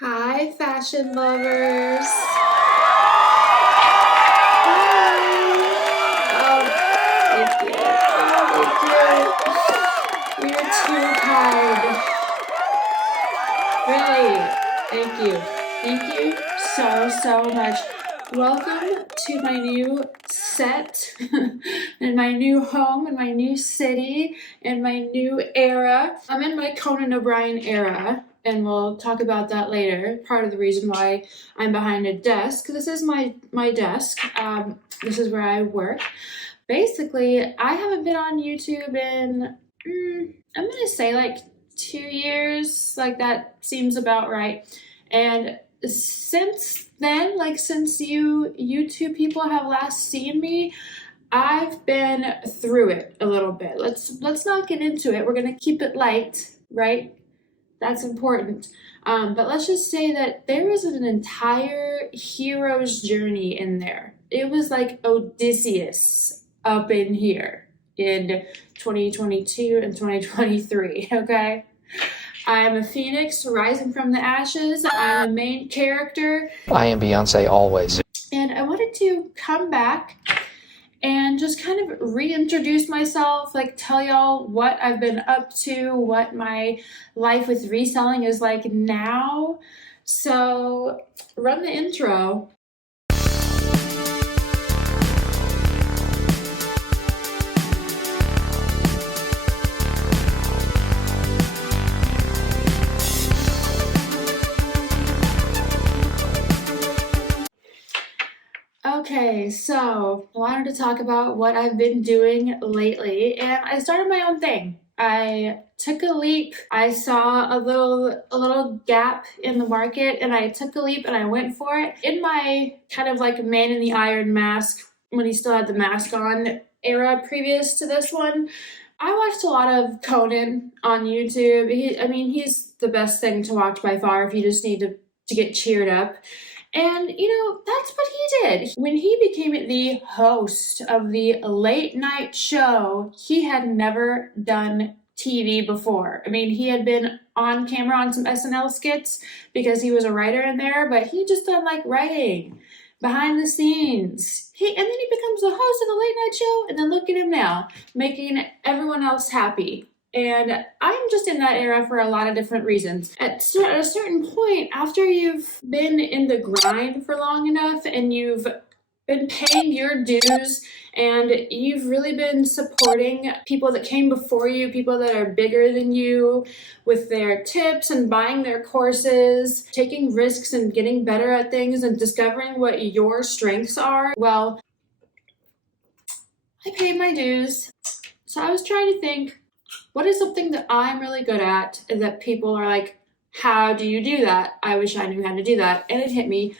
Hi, fashion lovers. Hi. Oh, thank you. Oh, thank you. You're too kind. Really, thank you. Thank you so much. Welcome to my new set and my new home and my new city and my new era. I'm in my Conan O'Brien era, and we'll talk about that later. Part of the reason why I'm behind a desk, this is my desk. This is where I work. Basically, I haven't been on YouTube in, I'm gonna say like 2 years, like that seems about right. And since then, like since you YouTube people have last seen me, I've been through it a little bit. Let's not get into it. We're gonna keep it light, right? That's important. But let's just say that there was an entire hero's journey in there. It was like Odysseus up in here in 2022 and 2023, okay? I am a phoenix rising from the ashes. I'm a main character. I am Beyonce always. And I wanted to come back and just kind of reintroduce myself, like tell y'all what I've been up to, what my life with reselling is like now. So run the intro. Okay, so I wanted to talk about what I've been doing lately, and I started my own thing. I took a leap. I saw a little gap in the market, and I took a leap and I went for it. In my kind of like man in the iron mask, when he still had the mask on era previous to this one, I watched a lot of Conan on YouTube. He's the best thing to watch by far if you just need to get cheered up. And, that's what he did. When he became the host of the late night show, he had never done TV before. He had been on camera on some SNL skits because he was a writer in there, but he just done like writing behind the scenes. And then he becomes the host of the late night show, and then look at him now, making everyone else happy. And I'm just in that era for a lot of different reasons. At a certain point, after you've been in the grind for long enough and you've been paying your dues and you've really been supporting people that came before you, people that are bigger than you with their tips and buying their courses, taking risks and getting better at things and discovering what your strengths are, well, I paid my dues. So I was trying to think, what is something that I'm really good at and that people are like, how do you do that? I wish I knew how to do that. And it hit me.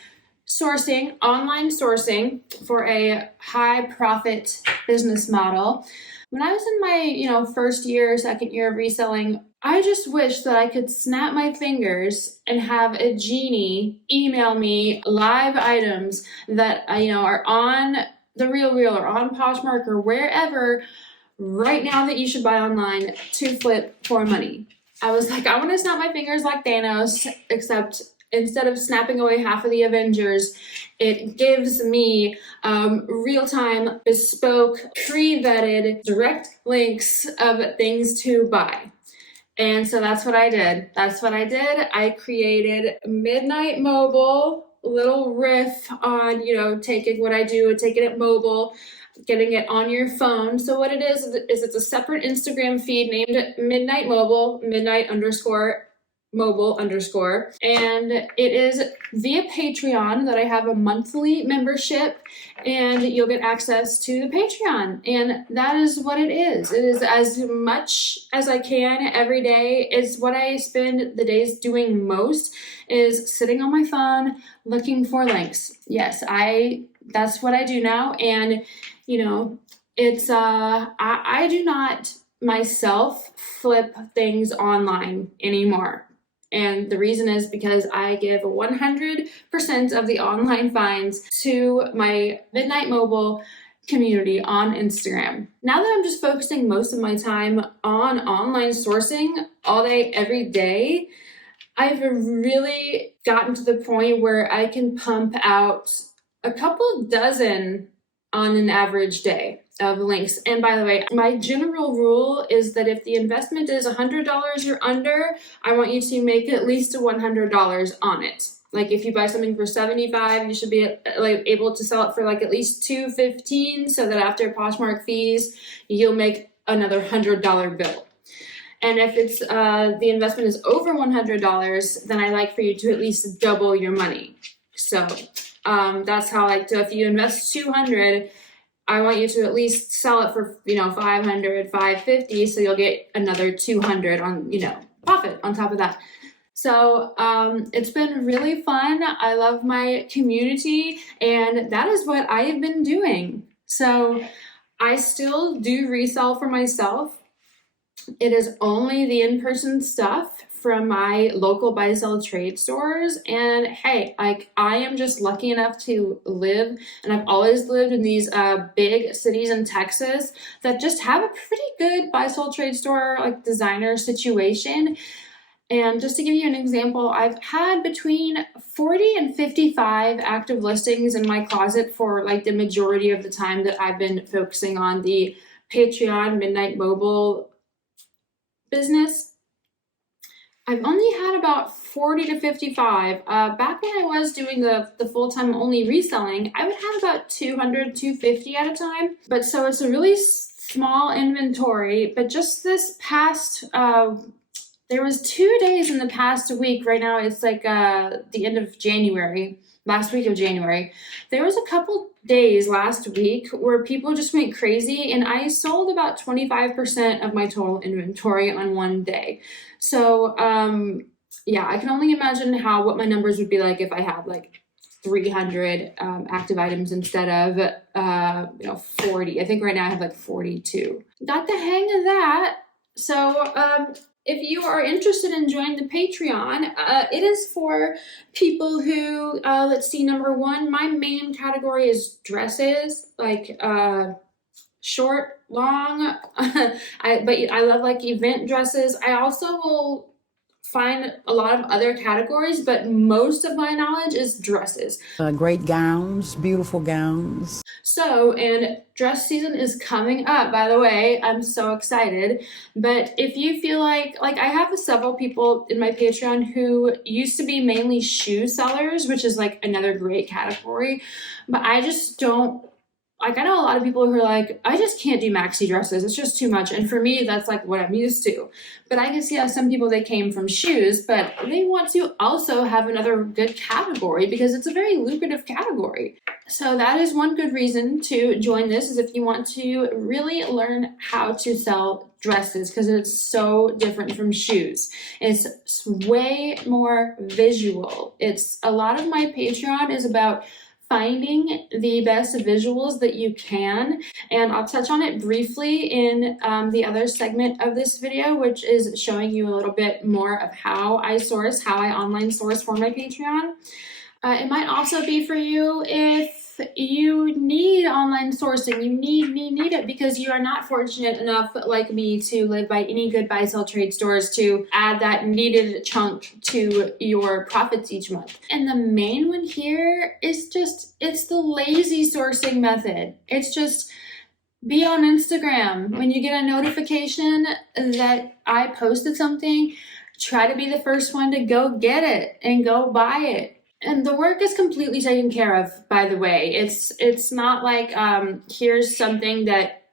Online sourcing for a high profit business model. When I was in my, first year, second year of reselling, I just wish that I could snap my fingers and have a genie email me live items that, are on The Real or on Poshmark or wherever right now that you should buy online to flip for money. I was like, I want to snap my fingers like Thanos, except instead of snapping away half of the Avengers, it gives me real-time, bespoke, pre-vetted, direct links of things to buy. And so that's what I did. I created Midnight Mobile, little riff on, taking what I do and taking it mobile, getting it on your phone. So what it is it's a separate Instagram feed named Midnight Mobile, midnight_mobile_. And it is via Patreon that I have a monthly membership, and you'll get access to the Patreon. And that is what it is. It is as much as I can every day. It's what I spend the days doing most, is sitting on my phone looking for links. Yes, that's what I do now. And it's I do not myself flip things online anymore. And the reason is because I give 100% of the online finds to my Midnight Mobile community on Instagram. Now that I'm just focusing most of my time on online sourcing all day, every day, I've really gotten to the point where I can pump out a couple dozen on an average day of links. And by the way, my general rule is that if the investment is $100 or under, I want you to make at least $100 on it. Like if you buy something for $75, you should be like able to sell it for like at least $215, so that after Poshmark fees, you'll make another $100 bill. And if it's the investment is over $100, then I like for you to at least double your money. So that's how I like to. If you invest $200, I want you to at least sell it for $500, $550, so you'll get another $200 on profit on top of that. So it's been really fun. I love my community, and that is what I have been doing. So I still do resell for myself. It is only the in-person stuff from my local buy-sell trade stores. And hey, I am just lucky enough to live, and I've always lived in these big cities in Texas that just have a pretty good buy-sell trade store, like designer situation. And just to give you an example, I've had between 40 and 55 active listings in my closet for like the majority of the time that I've been focusing on the Patreon Midnight Mobile business. I've only had about 40 to 55. Back when I was doing the full-time only reselling, I would have about 200, 250 at a time. But so it's a really small inventory. But just this past, there was 2 days in the past week. Right now it's like the end of January, last week of January. There was a couple days last week where people just went crazy, and I sold about 25% of my total inventory on one day. So yeah, I can only imagine what my numbers would be like if I had like 300 active items instead of 40. I think right now I have like 42. Got the hang of that. So if you are interested in joining the Patreon, it is for people who, let's see, number one, my main category is dresses, like short, long, but I love like event dresses. I also will find a lot of other categories, but most of my knowledge is dresses. Great gowns, beautiful gowns. So, and dress season is coming up, by the way. I'm so excited. But if you feel like I have several people in my Patreon who used to be mainly shoe sellers, which is like another great category, but I just don't, like, I know a lot of people who are like, I just can't do maxi dresses. It's just too much. And for me, that's like what I'm used to. But I can see how some people, they came from shoes, but they want to also have another good category because it's a very lucrative category. So that is one good reason to join this, is if you want to really learn how to sell dresses, because it's so different from shoes. It's way more visual. It's a lot of my Patreon is about finding the best visuals that you can, and I'll touch on it briefly in the other segment of this video, which is showing you a little bit more of how I online source for my Patreon. It might also be for you if you need online sourcing. You need it because you are not fortunate enough, like me, to live by any good buy-sell trade stores to add that needed chunk to your profits each month. And the main one here is it's the lazy sourcing method. It's just be on Instagram. When you get a notification that I posted something, try to be the first one to go get it and go buy it. And the work is completely taken care of, by the way. It's not like here's something that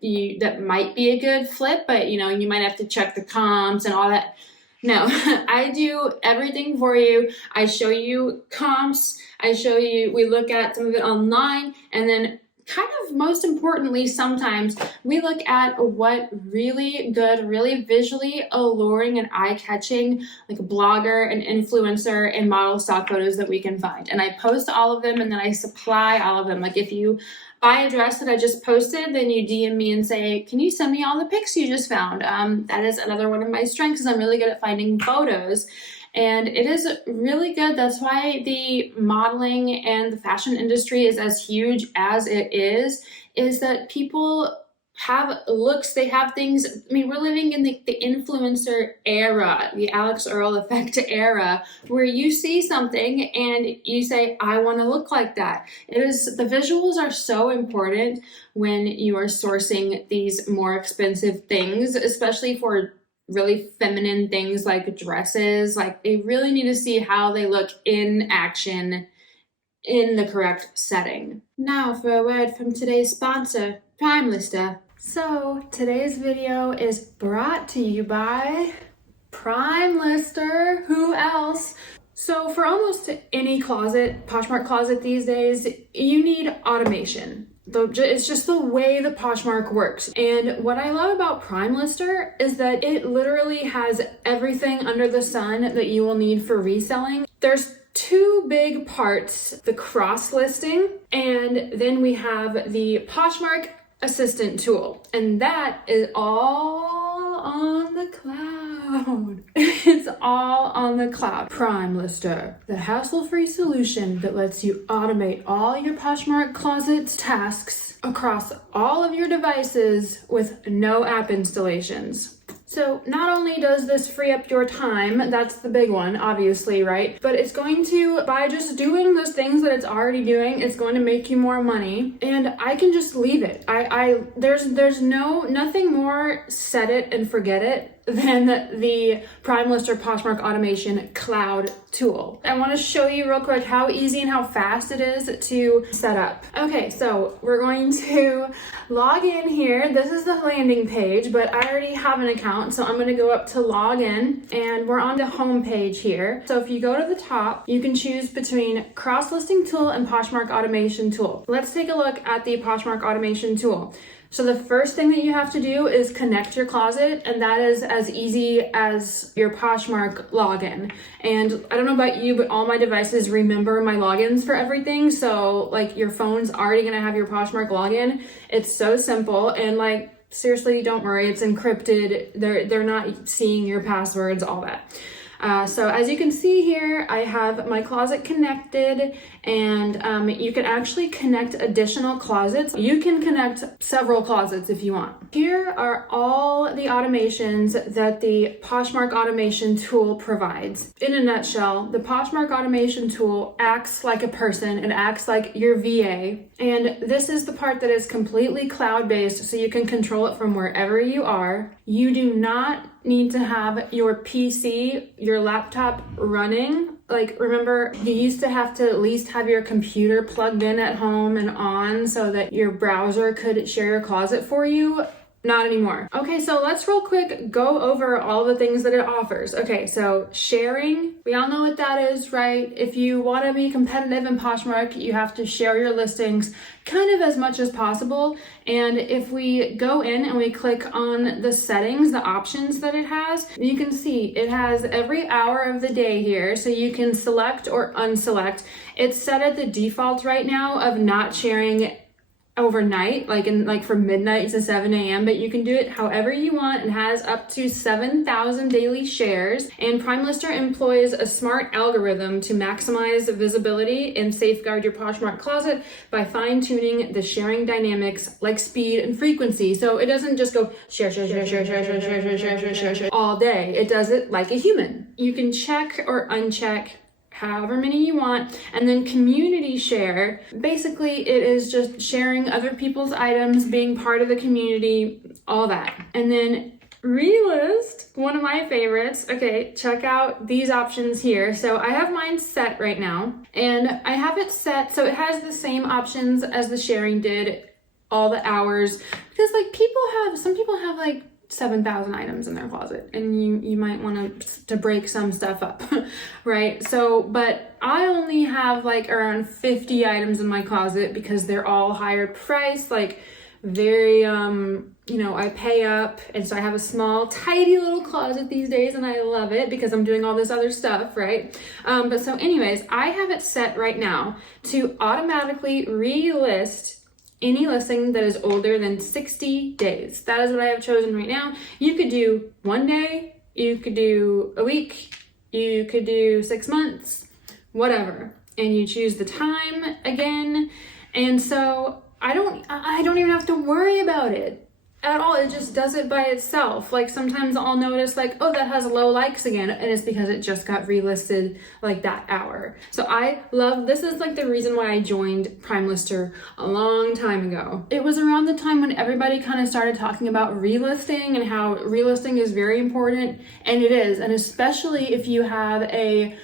might be a good flip, but you might have to check the comps and all that. No, I do everything for you. I show you comps. We look at some of it online, and then kind of most importantly, sometimes we look at what really good, really visually alluring and eye-catching, like blogger and influencer and model stock photos that we can find. And I post all of them, and then I supply all of them. Like if you buy a dress that I just posted, then you DM me and say, can you send me all the pics you just found? That is another one of my strengths, is I'm really good at finding photos. And it is really good. That's why the modeling and the fashion industry is as huge as it is that people have looks, they have things. I mean, we're living in the influencer era, the Alex Earl effect era, where you see something and you say, I want to look like that. The visuals are so important when you are sourcing these more expensive things, especially for really feminine things like dresses. Like, they really need to see how they look in action in the correct setting. Now for a word from today's sponsor, PrimeLister. So today's video is brought to you by PrimeLister. Who else? So for almost any closet, Poshmark closet these days, you need automation. It's just the way the Poshmark works. And what I love about PrimeLister is that it literally has everything under the sun that you will need for reselling. There's two big parts: the cross listing, and then we have the Poshmark assistant tool, and that is all on the cloud. It's all on the cloud. PrimeLister, the hassle-free solution that lets you automate all your Poshmark closet's tasks across all of your devices with no app installations. So not only does this free up your time, that's the big one, obviously, right? But it's going to, by just doing those things that it's already doing, it's going to make you more money. And I can just leave it. There's nothing more set it and forget it than the PrimeLister Poshmark automation cloud tool. I want to show you real quick how easy and how fast it is to set up. Okay, so we're going to log in here. This is the landing page, but I already have an account, so I'm going to go up to log in, and we're on the home page here. So if you go to the top, you can choose between cross listing tool and Poshmark automation tool. Let's take a look at the Poshmark automation tool. So the first thing that you have to do is connect your closet, and that is as easy as your Poshmark login. And I don't know about you, but all my devices remember my logins for everything. So like, your phone's already gonna have your Poshmark login. It's so simple, and like, seriously, don't worry, it's encrypted. They're not seeing your passwords, all that. So as you can see here, I have my closet connected, and you can actually connect additional closets. You can connect several closets if you want. Here are all the automations that the Poshmark automation tool provides. In a nutshell, the Poshmark automation tool acts like a person. It acts like your VA. And this is the part that is completely cloud-based, so you can control it from wherever you are. You do not need to have your PC, your laptop running. Like, remember, you used to have to at least have your computer plugged in at home and on so that your browser could share your closet for you. Not anymore. Okay, so let's real quick go over all the things that it offers. Okay, so sharing, we all know what that is, right? If you want to be competitive in Poshmark, you have to share your listings kind of as much as possible. And if we go in and we click on the settings, the options that it has, you can see it has every hour of the day here, so you can select or unselect. It's set at the default right now of not sharing overnight, like from midnight to 7 a.m., but you can do it however you want. It has up to 7,000 daily shares, and PrimeLister employs a smart algorithm to maximize visibility and safeguard your Poshmark closet by fine-tuning the sharing dynamics like speed and frequency. So it doesn't just go share all day. It does it like a human. You can check or uncheck however many you want. And then community share, basically it is just sharing other people's items, being part of the community, all that. And then relist, one of my favorites. Okay, check out these options here. So I have mine set right now, and I have it set so it has the same options as the sharing did, all the hours, because like some people have like 7,000 items in their closet, and you might want to break some stuff up, right? So, but I only have like around 50 items in my closet because they're all higher priced, like very, I pay up, and so I have a small, tidy little closet these days, and I love it because I'm doing all this other stuff, right? But so anyways, I have it set right now to automatically relist any listing that is older than 60 days. That is what I have chosen right now. You could do 1 day, you could do a week, you could do 6 months, whatever. And you choose the time again. And so I don't even have to worry about it. at all. It just does it by itself. Like sometimes I'll notice like, oh, that has low likes again, and it's because it just got relisted like that hour. So I love, this is like the reason why I joined PrimeLister a long time ago. It was around the time when everybody kind of started talking about relisting and how relisting is very important, and it is. And especially if you have a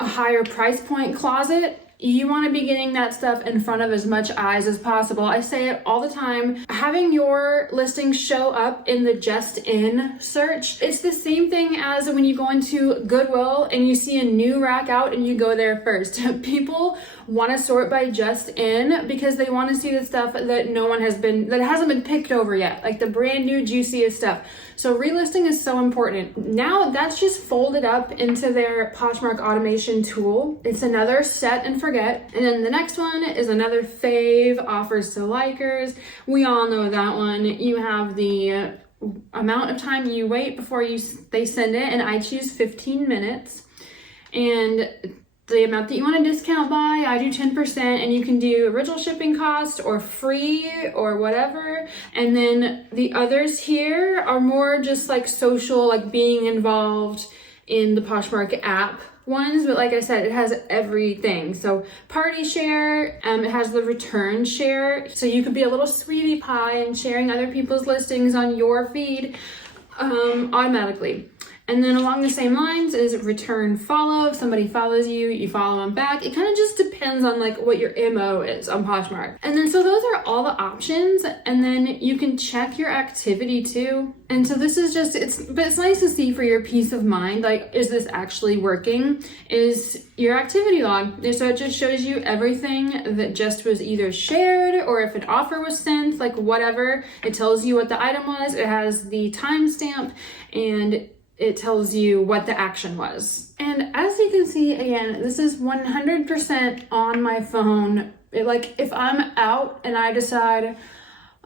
higher price point closet, you want to be getting that stuff in front of as much eyes as possible. I say it all the time. Having your listing show up in the just in search, it's the same thing as when you go into Goodwill and you see a new rack out and you go there first. People want to sort by just in because they want to see the stuff that that hasn't been picked over yet, like the brand new juiciest stuff. So relisting is so important. Now that's just folded up into their Poshmark automation tool. It's another set and forget. And then the next one is another fave, offers to likers. We all know that one. You have the amount of time you wait before they send it, and I choose 15 minutes. And the amount that you want to discount by, I do 10%, and you can do original shipping cost or free or whatever. And then the others here are more just like social, like being involved in the Poshmark app ones. But like I said, it has everything. So party share, it has the return share. So you could be a little sweetie pie and sharing other people's listings on your feed automatically. And then along the same lines is return follow. If somebody follows you, you follow them back. It kind of just depends on like what your MO is on Poshmark. And then so those are all the options. And then you can check your activity too. And so this is just, but it's nice to see for your peace of mind, like, is this actually working? Is your activity log. So it just shows you everything that just was either shared or if an offer was sent, like whatever. It tells you what the item was. It has the timestamp, and it tells you what the action was. And as you can see, again, this is 100% on my phone. Like if I'm out and I decide,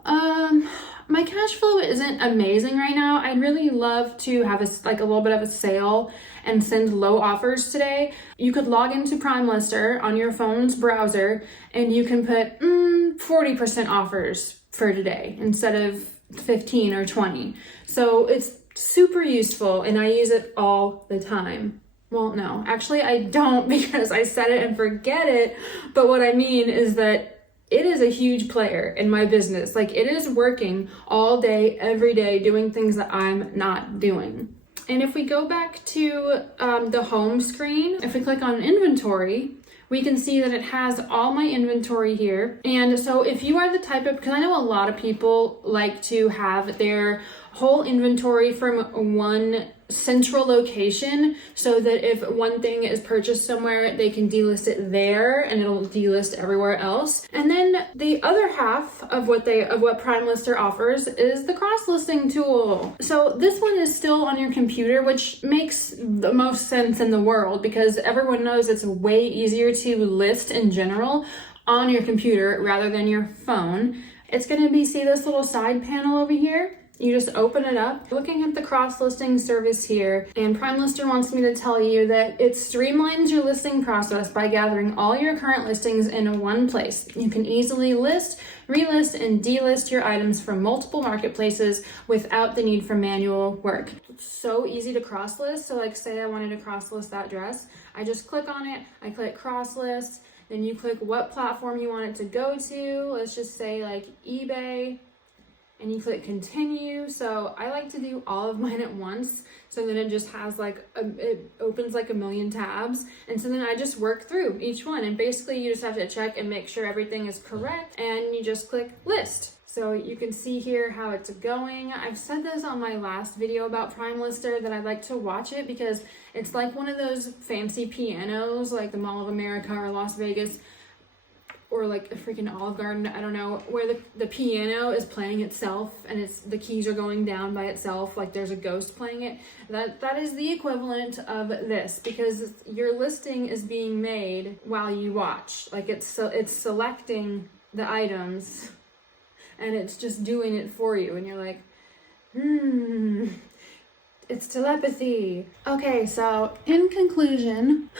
my cash flow isn't amazing right now, I'd really love to have a little bit of a sale and send low offers today. You could log into PrimeLister on your phone's browser and you can put 40% offers for today instead of 15 or 20. So it's super useful, and I use it all the time. Well, no, actually I don't, because I set it and forget it. But what I mean is that it is a huge player in my business. Like it is working all day, every day, doing things that I'm not doing. And if we go back to the home screen, if we click on inventory, we can see that it has all my inventory here. And so if you are the type of, because I know a lot of people like to have their whole inventory from one central location, so that if one thing is purchased somewhere, they can delist it there and it'll delist everywhere else. And then the other half of what PrimeLister offers is the cross-listing tool. So this one is still on your computer, which makes the most sense in the world because everyone knows it's way easier to list in general on your computer rather than your phone. It's going to be, see this little side panel over here? You just open it up, looking at the cross-listing service here, and PrimeLister wants me to tell you that it streamlines your listing process by gathering all your current listings in one place. You can easily list, relist, and delist your items from multiple marketplaces without the need for manual work. It's so easy to cross-list. So like say I wanted to cross-list that dress, I just click on it, I click cross-list, then you click what platform you want it to go to. Let's just say like eBay, and you click continue. So I like to do all of mine at once, so then it just has like it opens like a million tabs, and so then I just work through each one, and basically you just have to check and make sure everything is correct, and you just click list. So you can see here how it's going. I've said this on my last video about PrimeLister that I like to watch it because it's like one of those fancy pianos like the Mall of America or Las Vegas, or like a freaking Olive Garden, I don't know, where the piano is playing itself and the keys are going down by itself, like there's a ghost playing it. That is the equivalent of this, because your listing is being made while you watch. Like it's selecting the items and it's just doing it for you, and you're like, it's telepathy. Okay, so in conclusion,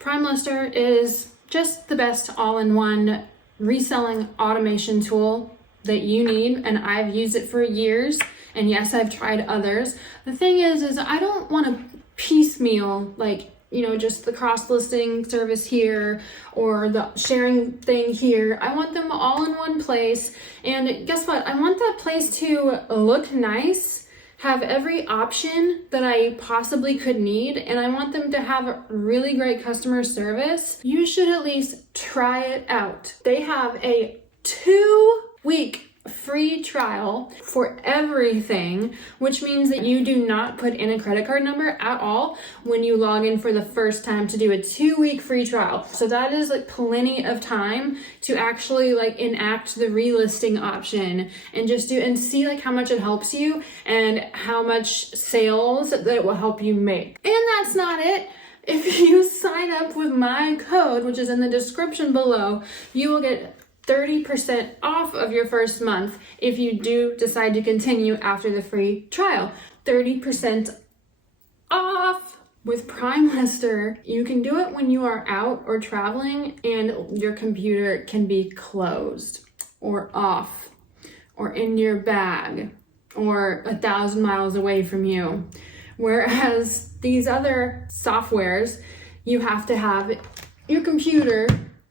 PrimeLister is just the best all-in-one reselling automation tool that you need, and I've used it for years. And yes, I've tried others. The thing is I don't want to piecemeal, like, you know, just the cross-listing service here or the sharing thing here. I want them all in one place. And guess what? I want that place to look nice, have every option that I possibly could need, and I want them to have really great customer service. You should at least try it out. They have a 2-week free trial for everything, which means that you do not put in a credit card number at all when you log in for the first time to do a 2-week free trial. So that is like plenty of time to actually like enact the relisting option and just do and see like how much it helps you and how much sales that it will help you make. And that's not it. If you sign up with my code, which is in the description below, you will get 30% off of your first month if you do decide to continue after the free trial. 30% off with Prime Lister. You can do it when you are out or traveling and your computer can be closed or off or in your bag or 1,000 miles away from you. Whereas these other softwares, you have to have your computer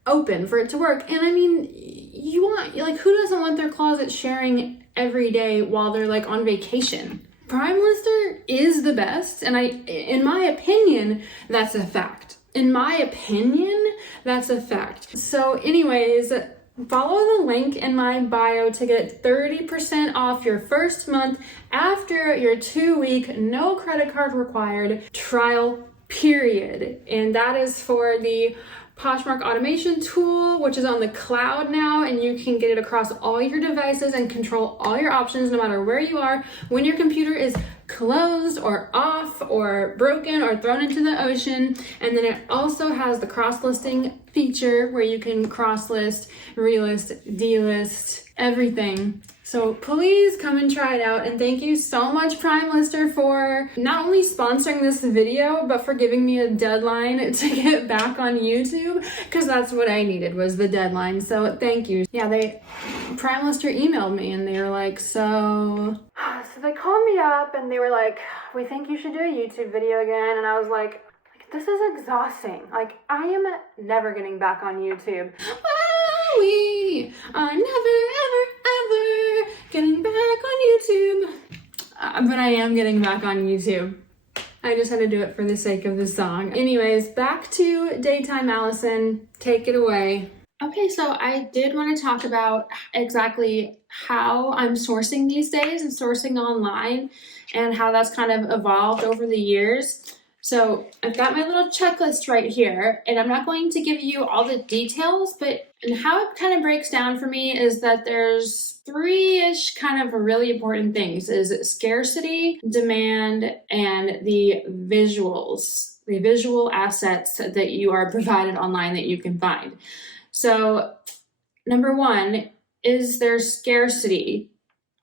open for it to work. And I mean, you want, like, who doesn't want their closet sharing every day while they're like on vacation? Prime Lister is the best, and in my opinion, that's a fact. In my opinion, that's a fact. So anyways, follow the link in my bio to get 30% off your first month after your 2-week, no credit card required trial period. And that is for the Poshmark automation tool, which is on the cloud now, and you can get it across all your devices and control all your options no matter where you are when your computer is closed or off or broken or thrown into the ocean. And then it also has the cross-listing feature where you can cross-list, relist, delist, everything. So please come and try it out, and thank you so much, Prime Lister, for not only sponsoring this video, but for giving me a deadline to get back on YouTube, because that's what I needed, was the deadline. So thank you. Yeah, Prime Lister emailed me and they were like, so they called me up and they were like, we think you should do a YouTube video again. And I was like, this is exhausting. Like, I am never getting back on YouTube. We are never, ever, ever getting back on YouTube. But I am getting back on YouTube. I just had to do it for the sake of the song. Anyways, back to Daytime Allison. Take it away. Okay, so I did want to talk about exactly how I'm sourcing these days and sourcing online and how that's kind of evolved over the years. So I've got my little checklist right here, and I'm not going to give you all the details, but and how it kind of breaks down for me is that there's 3-ish kind of really important things: is scarcity, demand, and the visuals, the visual assets that you are provided online that you can find. So number 1, is there scarcity?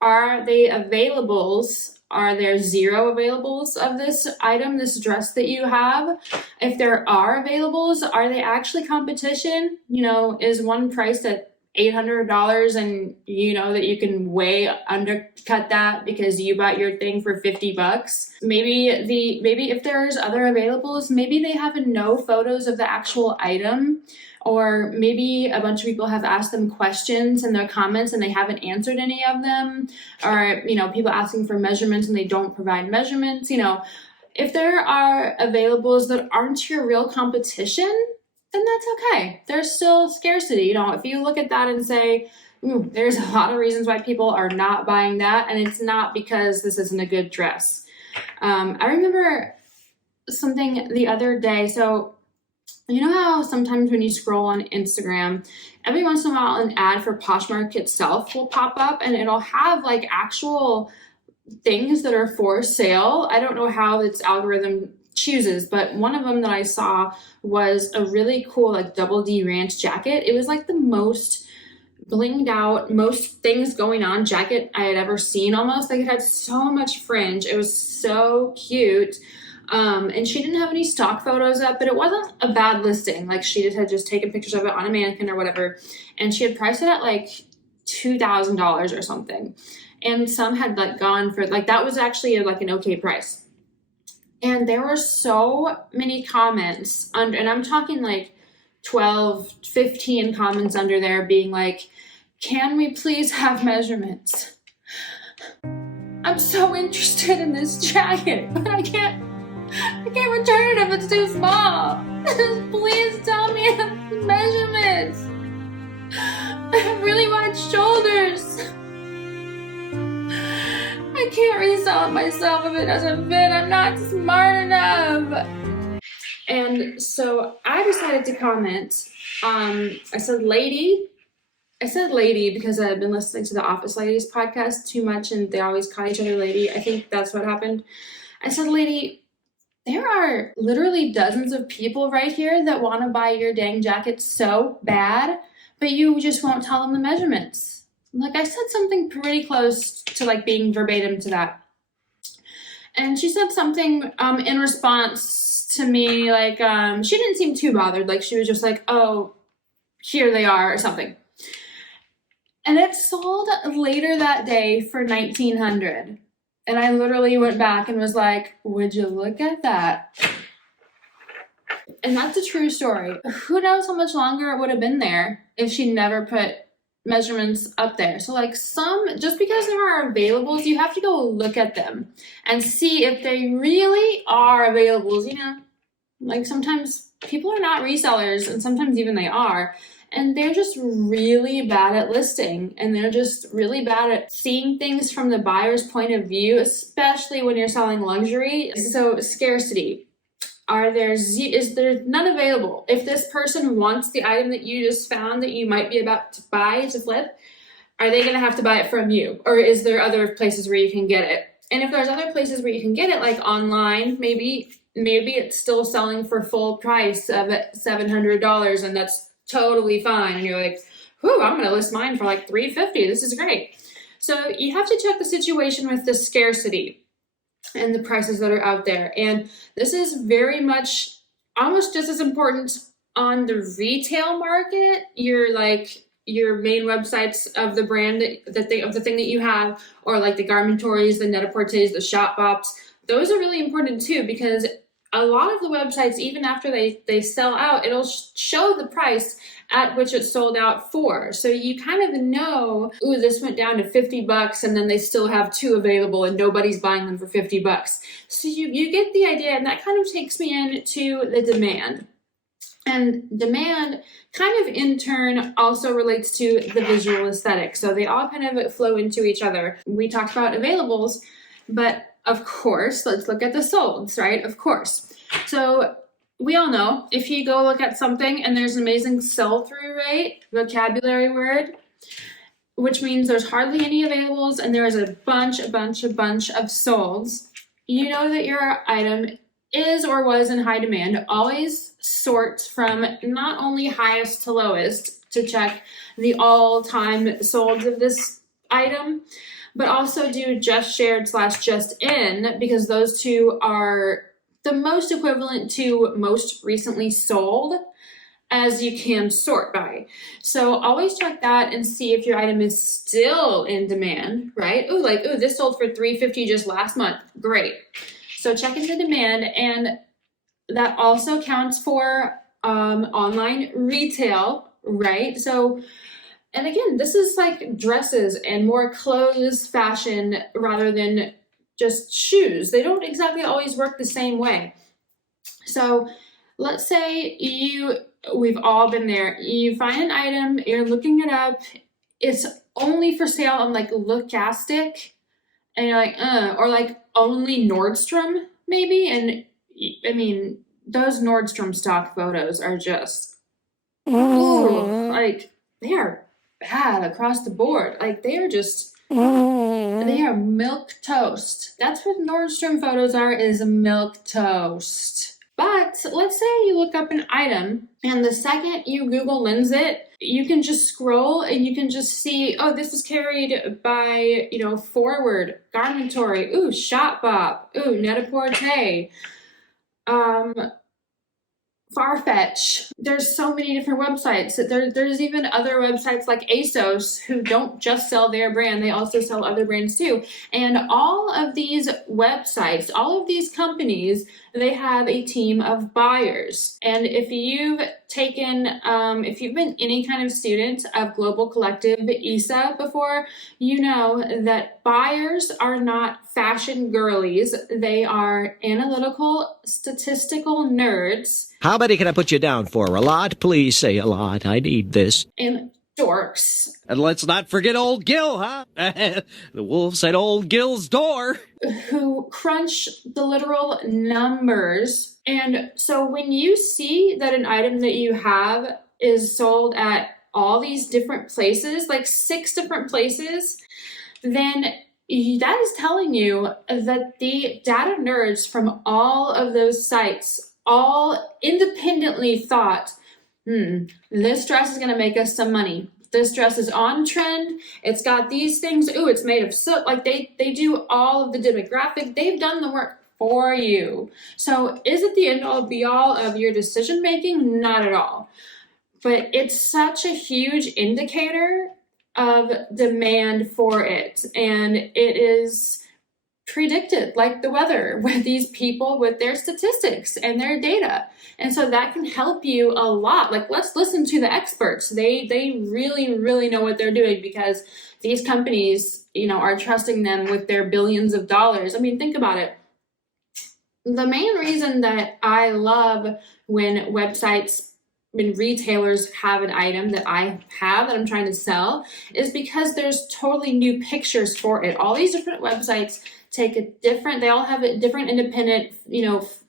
Are they availables? Are there 0 availables of this item, this dress that you have? If there are availables, are they actually competition? You know, is one priced at $800 and you know that you can way undercut that because you bought your thing for $50? Maybe if there's other availables, maybe they have no photos of the actual item. Or maybe a bunch of people have asked them questions in their comments and they haven't answered any of them. Or, you know, people asking for measurements and they don't provide measurements. You know, if there are availables that aren't your real competition, then that's okay. There's still scarcity. You know, if you look at that and say, there's a lot of reasons why people are not buying that, and it's not because this isn't a good dress. I remember something the other day. So, you know how sometimes when you scroll on Instagram, every once in a while an ad for Poshmark itself will pop up and it'll have like actual things that are for sale. I don't know how its algorithm chooses, but one of them that I saw was a really cool like double D ranch jacket. It was like the most blinged out, most things going on jacket I had ever seen almost. Like it had so much fringe. It was so cute. And she didn't have any stock photos up, but it wasn't a bad listing. Like she had just taken pictures of it on a mannequin or whatever. And she had priced it at like $2,000 or something. And some had like gone for like, that was actually like an okay price. And there were so many comments under, and I'm talking like 12, 15 comments under there being like, can we please have measurements? I'm so interested in this jacket, but I can't return it if it's too small. Please tell me the measurements. I have really wide shoulders. I can't resell it myself if it doesn't fit. I'm not smart enough. And so I decided to comment. I said lady because I've been listening to the Office Ladies podcast too much and they always call each other lady. I think that's what happened. I said, lady, there are literally dozens of people right here that want to buy your dang jacket so bad, but you just won't tell them the measurements. Like, I said something pretty close to like being verbatim to that. And she said something in response to me, like, she didn't seem too bothered. Like, she was just like, oh, here they are or something. And it sold later that day for $1,900. And I literally went back and was like, would you look at that? And that's a true story. Who knows how much longer it would have been there if she never put measurements up there. So like just because there are availables, you have to go look at them and see if they really are availables. You know, like sometimes people are not resellers and sometimes even they are. And they're just really bad at listing, and they're just really bad at seeing things from the buyer's point of view, especially when you're selling luxury. So scarcity. Is there none available? If this person wants the item that you just found that you might be about to buy to flip, are they going to have to buy it from you? Or is there other places where you can get it? And if there's other places where you can get it, like online, maybe it's still selling for full price of $700, and that's totally fine. And you're like, whew, I'm going to list mine for like $350. This is great. So you have to check the situation with the scarcity and the prices that are out there. And this is very much almost just as important on the retail market. Your main websites of the brand of the thing that you have, or like the Garmentories, the Net-a-Porters, the Shopbops. Those are really important too, because a lot of the websites, even after they sell out, it'll show the price at which it sold out for. So you kind of know, ooh, this went down to $50 and then they still have 2 available and nobody's buying them for $50. So you get the idea, and that kind of takes me into the demand. And demand kind of in turn also relates to the visual aesthetic. So they all kind of flow into each other. We talked about availables, but of course, let's look at the solds, right? Of course. So we all know if you go look at something and there's an amazing sell-through rate, vocabulary word, which means there's hardly any availables and there is a bunch of solds, you know that your item is or was in high demand. Always sort from not only highest to lowest to check the all-time solds of this item, but also do just shared / just in, because those two are the most equivalent to most recently sold as you can sort by. So always check that and see if your item is still in demand, right? Ooh, this sold for $350 just last month. Great. So check into demand, and that also counts for online retail, right? So, and again, this is like dresses and more clothes fashion rather than just shoes. They don't exactly always work the same way. So let's say we've all been there. You find an item, you're looking it up, it's only for sale on like Lookastic, and you're like, or like only Nordstrom maybe. And I mean, those Nordstrom stock photos are just, ooh, like they are bad across the board. Like they are milk toast. That's what Nordstrom photos are, is milk toast. But let's say you look up an item and the second you Google Lens it, you can just scroll and you can just see, oh, this was carried by, Forward, Garmentory, ooh, Shopbop, ooh, Net-a-Porter, Farfetch. There's so many different websites. There's even other websites like ASOS who don't just sell their brand, they also sell other brands too. And all of these websites, all of these companies, they have a team of buyers. And if you've been any kind of student of Global Collective ISA before, you know that buyers are not fashion girlies. They are analytical, statistical nerds. How many can I put you down for? A lot? Please say a lot. I need this. And dorks. And let's not forget old Gil, huh? The wolves at old Gil's door. Who crunch the literal numbers. And so when you see that an item that you have is sold at all these different places, like 6 different places, then that is telling you that the data nerds from all of those sites all independently thought, this dress is going to make us some money. This dress is on trend. It's got these things. Ooh, it's made of soot. Like they do all of the demographic. They've done the work for you. So is it the end all be all of your decision making? Not at all. But it's such a huge indicator of demand for it. And it is predicted like the weather with these people with their statistics and their data. And so that can help you a lot. Like, let's listen to the experts. They really, really know what they're doing, because these companies, are trusting them with their billions of dollars. I mean, think about it. The main reason that I love when retailers have an item that I have that I'm trying to sell is because there's totally new pictures for it. All these different websites they all have a different independent,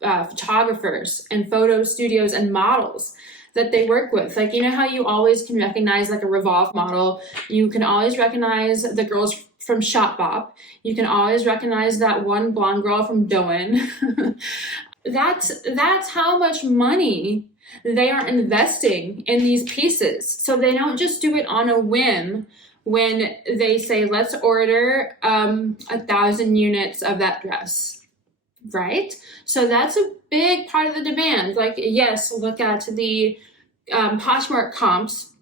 photographers and photo studios and models that they work with. Like, how you always can recognize like a Revolve model. You can always recognize the girls from Shopbop. You can always recognize that one blonde girl from Doen. That's how much money they are investing in these pieces. So they don't just do it on a whim when they say, let's order 1,000 units of that dress, right? So that's a big part of the demand. Like, yes, look at the Poshmark comps,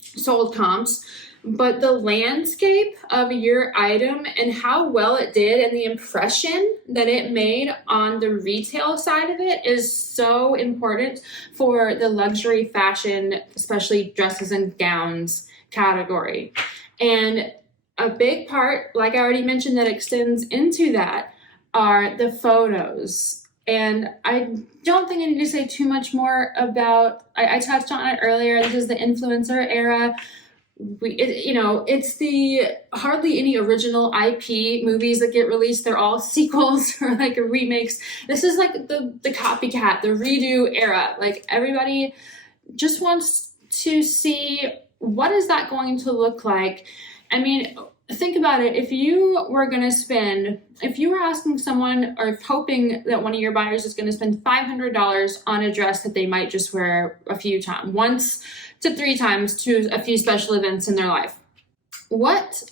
sold comps, but the landscape of your item and how well it did and the impression that it made on the retail side of it is so important for the luxury fashion, especially dresses and gowns category. And a big part, like I already mentioned, that extends into that are the photos. And I don't think I need to say too much more about, I touched on it earlier, this is the influencer era. It's the hardly any original IP movies that get released. They're all sequels or like remakes. This is like the copycat, the redo era. Like, everybody just wants to see, what is that going to look like? I mean, think about it. If you were asking someone or hoping that one of your buyers is going to spend $500 on a dress that they might just wear a few times, once to 3 times to a few special events in their life, what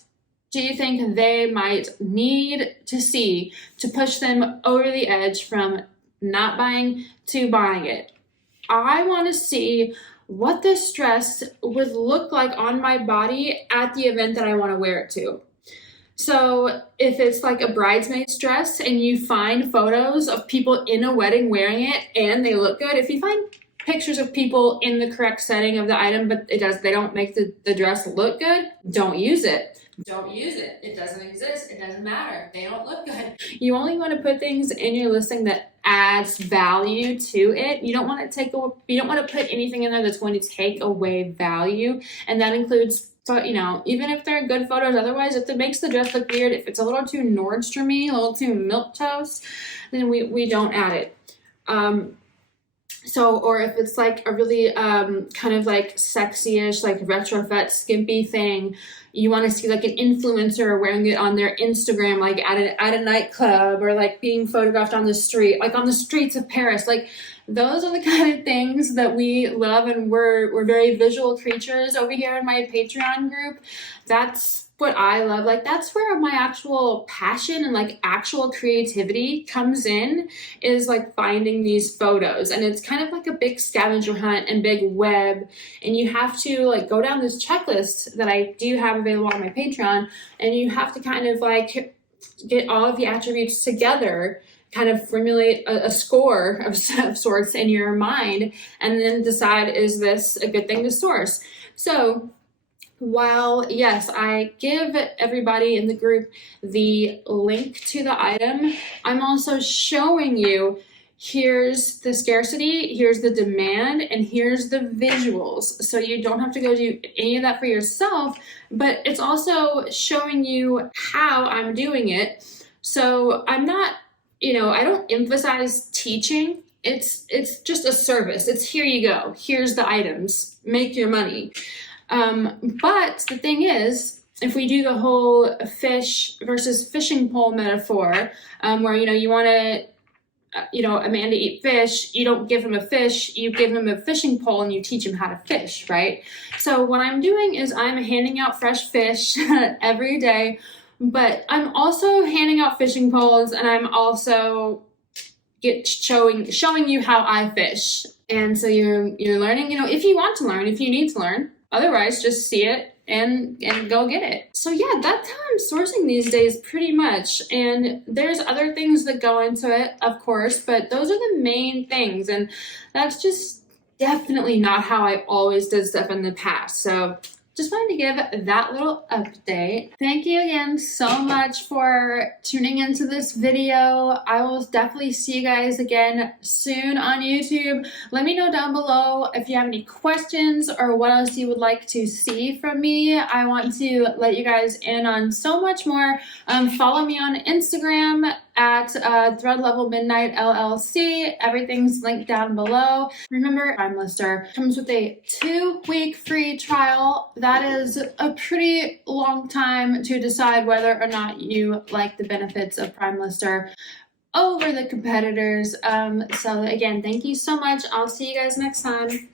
do you think they might need to see to push them over the edge from not buying to buying it? I want to see what this dress would look like on my body at the event that I want to wear it to. So if it's like a bridesmaid's dress and you find photos of people in a wedding wearing it and they look good, if you find pictures of people in the correct setting of the item, but they don't make the dress look good, don't use it. Don't use it. It doesn't exist. It doesn't matter. They don't look good. You only want to put things in your listing that adds value to it. You don't want to put anything in there that's going to take away value. And that includes, even if they're good photos, otherwise, if it makes the dress look weird, if it's a little too Nordstrom-y, a little too milquetoast, then we don't add it. Or if it's like a really kind of like sexy-ish, like retrofit skimpy thing, you want to see like an influencer wearing it on their Instagram, like at a nightclub, or like being photographed on the street, like on the streets of Paris. Like, those are the kind of things that we love, and we're very visual creatures over here in my Patreon group. That's what I love. Like, that's where my actual passion and like actual creativity comes in, is like finding these photos. And it's kind of like a big scavenger hunt and big web, and you have to like go down this checklist that I do have available on my Patreon, and you have to kind of like get all of the attributes together, kind of formulate a score of sorts in your mind, and then decide, is this a good thing to source? So while, yes, I give everybody in the group the link to the item, I'm also showing you, here's the scarcity, here's the demand, and here's the visuals. So you don't have to go do any of that for yourself, but it's also showing you how I'm doing it. So I'm not, I don't emphasize teaching. It's just a service. It's, here you go. Here's the items. Make your money. But the thing is, if we do the whole fish versus fishing pole metaphor, where, you want to, a man to eat fish, you don't give him a fish, you give him a fishing pole and you teach him how to fish, right? So what I'm doing is I'm handing out fresh fish every day, but I'm also handing out fishing poles, and I'm also showing you how I fish. And so you're learning, if you want to learn, if you need to learn. Otherwise, just see it and go get it. So yeah, that's how I'm sourcing these days, pretty much. And there's other things that go into it, of course, but those are the main things. And that's just definitely not how I always did stuff in the past. So just wanted to give that little update. Thank you again so much for tuning into this video. I will definitely see you guys again soon on YouTube. Let me know down below if you have any questions or what else you would like to see from me. I want to let you guys in on so much more. Follow me on Instagram at Thread Level Midnight LLC. Everything's linked down below. Remember, Prime Lister comes with a 2-week free trial. That is a pretty long time to decide whether or not you like the benefits of Prime Lister over the competitors. So again, thank you so much. I'll see you guys next time.